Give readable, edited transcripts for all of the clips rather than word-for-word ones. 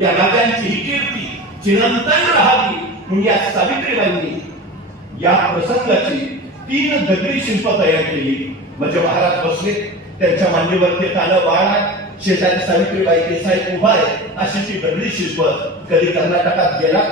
या राजांची ही कीर्ती चिरंतन राहावी म्हणून या सावित्रीबाईंनी या प्रसंगाची 3 दगडी शिल्प तयार केली. म्हणजे महाराज बसले, त्यांच्या मांडीवरती काळं बाळ आहे, शेजारी सावित्रीबाई देसाई उभा आहे. अशी ती दगडी शिल्प. कधी कर्नाटकात गेला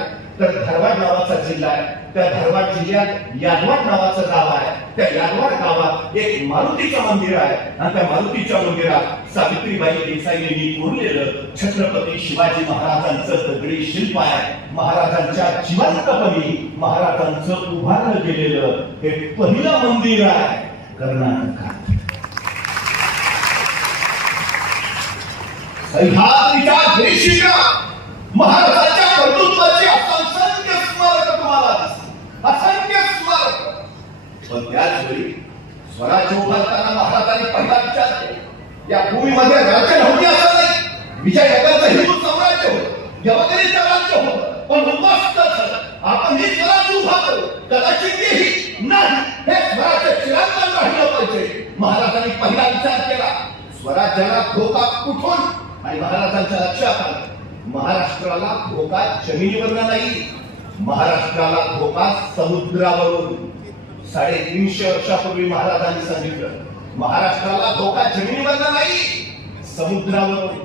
तर धारवाड नावाचा जिल्हा आहे, त्या धारवाड जिल्ह्यात यादवाड नावाचं गाव आहे. त्या यादवाड गावात एक मारुतीचं मंदिर आहे आणि त्या मारुतीच्या मंदिरात सावित्रीबाई देसाईंनी कोरलेलं छत्रपती शिवाजी महाराजांचं दगडी शिल्प आहे. महाराजांच्या जिवंतपणी महाराजांचं उभारलं गेलेलं हे पहिलं मंदिर आहे कर्नाटकात. सह्याद्रीच्या देशिका महाराजांच्या कर्तृत्वाची असंख्य स्मारक तुम्हाला दिसतील, असंख्य स्मारक. पण त्याच वेळी स्वराज्य उभारताना महाराजांनी पहिला विचार केला, या भूमीमध्ये राज्य नव्हते असं नाही. विजयनगरचं हिंदू साम्राज्य होतं, यवतमाळचं राज्य होतं, पण उद्ध्वस्त झालं. आपण हे स्वराज्य उभा करू, कदाचित तेही नाही, हे स्वराज्य चिरंतन राहिलं पाहिजे. महाराजांनी पहिला विचार केला, स्वराज्याला धोका कुठून? आणि महाराजांच्या लक्षात आलं, महाराष्ट्राला धोका जमिनीवरनं नाही, महाराष्ट्राला धोका समुद्रावरून. 350 वर्षापूर्वी महाराजांनी सांगितलं, महाराष्ट्राला धोका जमिनीवरनं नाही, समुद्रावरून.